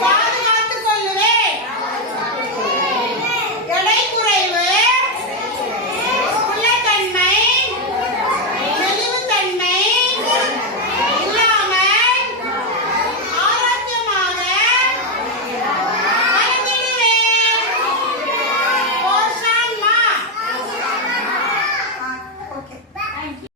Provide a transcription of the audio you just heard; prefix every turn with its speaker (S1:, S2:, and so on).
S1: God.